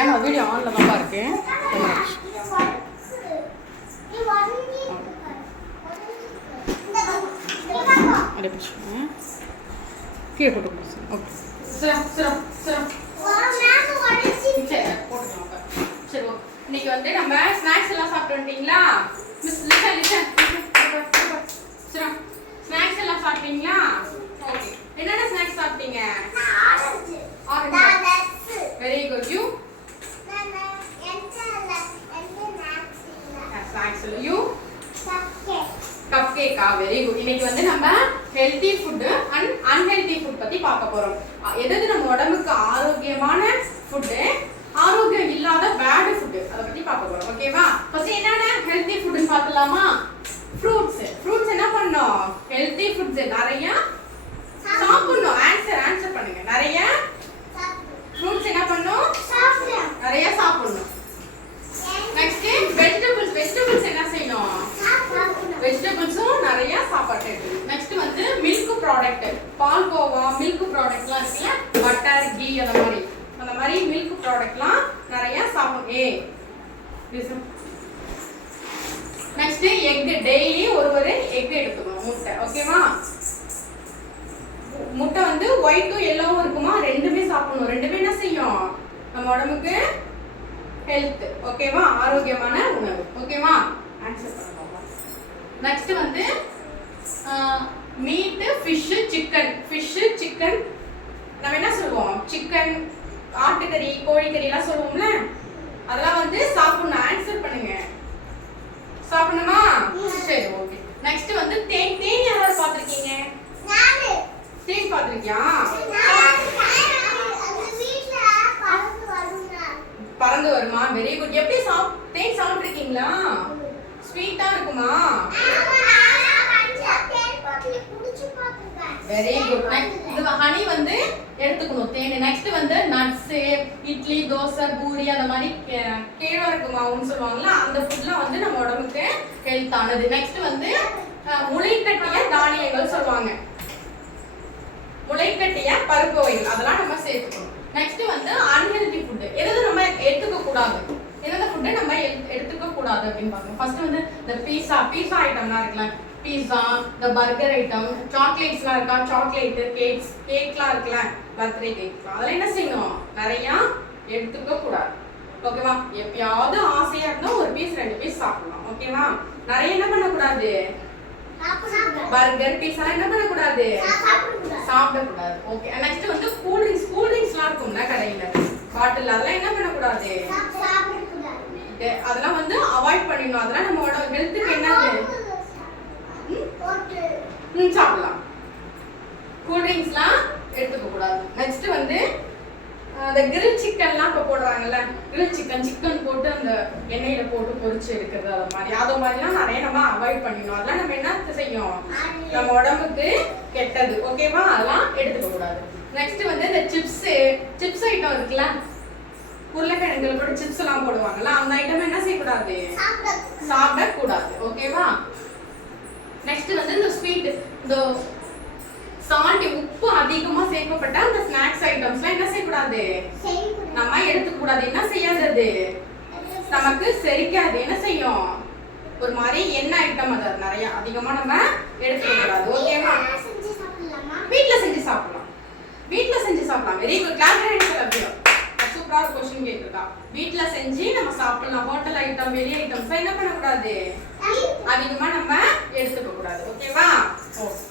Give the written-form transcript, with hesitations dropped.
ஏன்னா வீடியோ ஆன்ல தான் இருக்கு. கீழே போட்டு ஓகே. சரி ஓகே. இன்னைக்கு வந்து நம்ம ஸ்நாக்ஸ் எல்லாம் சாப்பிட்டு வந்துட்டீங்களா? மிஸ் லிசன் ஸ்நாக்ஸ் எல்லாம் சாப்பிட்டீங்களா? ஓகே. என்னென்ன ஸ்நாக்ஸ் சாப்பிட்டீங்க? Orange. Very good. You? Snacks you? Cup கேக்கா? Very good. இன்னைக்கு வந்து நம்ம healthy food and unhealthy food பத்தி பார்க்க போறோம். எது நம்ம உடம்புக்கு ஆரோக்கியமான ஃபுட், ஆரோக்கியம் இல்லாத பேட் ஃபுட், அத பத்தி பார்க்க போறோம். ஓகேவா? ஃபர்ஸ்ட் என்னன்னா ஹெல்தி ஃபுட்னு பார்க்கலாமா? ஃப்ரூட்ஸ் என்ன பண்ணோம்? ஹெல்தி ஃபுட்ஸ் நிறைய சாப்பிடணும். ஆன்சர் பண்ணுங்க. நிறைய ஃப்ரூட்ஸ் என்ன பண்ணணும்? நிறைய சாப்பிடணும். நெக்ஸ்ட் வெஜிடபிள்ஸ் என்ன செய்யணும்? வெஜிடபிள்ஸும் நிறைய சாப்பிட்டு. நெக்ஸ்ட் வந்து மில்க் ப்ராடக்ட், பால்கோவா, மில்க் ப்ராடக்ட்லாம் இருக்குல்ல, பட்டர், கீ, அந்த மாதிரி மில்க் ப்ராடக்ட்லாம் நிறைய சாப்பிடணும். நெக்ஸ்ட் எக், டெய்லி ஒரு எக் எடுத்துக்கணும். முட்டை. ஓகேவா? முட்டை வந்து ஒயிட்டும் எல்லோவும் இருக்குமா, ரெண்டுமே சாப்பிடணும். ரெண்டுமே என்ன செய்யும்? நம்ம உடம்புக்கு ஹெல்த். ஓகேவா? ஆரோக்கியமான உணவு. ஓகேவா? ஆன்சர் பண்ணுங்க. நெக்ஸ்ட் வந்து மீட், ஃபிஷ், சிக்கன் நம்ம என்ன சொல்லுவோம்? சிக்கன், ஆட்டுக்கறி, கோழிக்கறி எல்லாம் சொல்லுவோம்ல, அதெல்லாம் வந்து சாப்பிடணும். ஆன்சர் பண்ணுங்க. சாப்பிடணுமா? சரி ஓகே. நெக்ஸ்ட் வந்து தேன் யாராவது பார்த்திருக்கீங்க? தேன் பார்த்திருக்கியா? பறந்து வருமா? Very good. எப்படி தேன் சாப்பிட்டுருக்கீங்களா? ஸ்வீட்டா இருக்குமா? Very good. இது ஹனி வந்து எடுத்துக்கணும், தேன். நெக்ஸ்ட் வந்து நட்ஸ், இட்லி, தோசை, பூரி, அந்த மாதிரி கேழ்வரகு மாவுன்னு சொல்லுவாங்கல்ல, அந்த ஃபுட்லாம் வந்து நம்ம உடம்புக்கு ஹெல்த்தானது. நெக்ஸ்ட் வந்து முளைக்கட்டிய தானியங்கள் சொல்லுவாங்க, முளைக்கட்டிய பருப்பு வகைகள், அதெல்லாம் நம்ம சேர்த்துக்கணும். நெக்ஸ்ட் வந்து அன்ஹெல்தி ஃபுட், எது நம்ம எடுத்துக்க கூடாது, எந்த ஃபுட் நம்ம எடுத்துக்க கூடாது அப்படின்னு பார்க்கணும். ஃபர்ஸ்ட் வந்து இந்த பீஸா ஐட்டம்லாம் இருக்குல்ல, பீஸா, இந்த பர்கர் ஐட்டம், சாக்லேட்ஸ்லாம் இருக்கா, சாக்லேட், கேக்லாம் இருக்குல்ல, பர்த்டே கேக், அதெல்லாம் என்ன செய்யணும்? நிறைய எடுத்துக்க கூடாது. ஓகேவா? எப்பயாவது ஆசையா இருந்தா ஒரு பீஸ் 2 பீஸ் சாப்பிடலாம். ஓகேவா? நிறைய என்ன பண்ணக்கூடாது? பர்கர், பீஸா என்ன பண்ணக்கூடாது? சாப்பிடக்கூடாது. ஓகே. நெக்ஸ்ட் வந்து கூல்ட்ரிங்க்ஸ்லாம் இருக்கும்ல கடையில, பாட்டில், அதெல்லாம் என்ன பண்ணக்கூடாது? அதெல்லாம் வந்து அவாய்ட் பண்ணிடணும். அதெல்லாம் நம்மளோட ஹெல்த்துக்கு என்னது? சாப்பிடலாம். கூல்ட்ரிங்க்ஸ்லாம் எடுத்துக்க கூடாது. நெக்ஸ்ட் வந்து அந்த கிரில் சிக்கன்லாம் இப்போ போடுறாங்கல்ல, கிரில் சிக்கன் போட்டு அந்த எண்ணெயில போட்டு பொரிச்சு எடுக்கிறது, அது மாதிரிலாம் நிறைய நம்ம அவாய்ட் பண்ணிடணும். அதெல்லாம் நம்ம என்ன செய்யும்? நம்ம உடம்புக்கு கெட்டது. ஓகேவா? அதெல்லாம் எடுத்துக்க கூடாது. நெக்ஸ்ட் வந்து இந்த சிப்ஸ் ஐட்டம் இருக்குல்ல, உருளைக்கிழங்குல கூட சிப்ஸ் எல்லாம் போடுவாங்கல்ல, அந்த ஐட்டம் என்ன செய்யக்கூடாது? சாப்பிடக்கூடாது. ஓகேவா? நெக்ஸ்ட் வந்து இந்த ஸ்வீட், இந்த சால்ட், உப்பு அதிகமா சேர்க்கப்பட்ட அந்த ஸ்நாக்ஸ் ஐட்டம்ஸ்லாம் என்ன செய்யக்கூடாது? நம்ம எடுத்துக்க கூடாது. என்ன செய்யாதது? நமக்கு செரிக்காது. என்ன செய்யும்? ஒரு மாதிரி எண்ணெய் ஐட்டம், அது நிறைய அதிகமா நம்ம எடுத்துக்க கூடாது. ஓகேவா? வீட்ல செஞ்சு சாப்பிடலாம். Very good. கிளாஸ் சூப்பரா ஒரு क्वेश्चन கேக்குறா. வீட்ல செஞ்சு நம்ம சாப்பிடலாம். ஹோட்டல் ஐட்டம், வெளி ஐட்டம்ஸ் என்ன பண்ண கூடாது? அதிகமா நம்ம எடுத்துக்க கூடாது. ஓகேவா? ஓகே.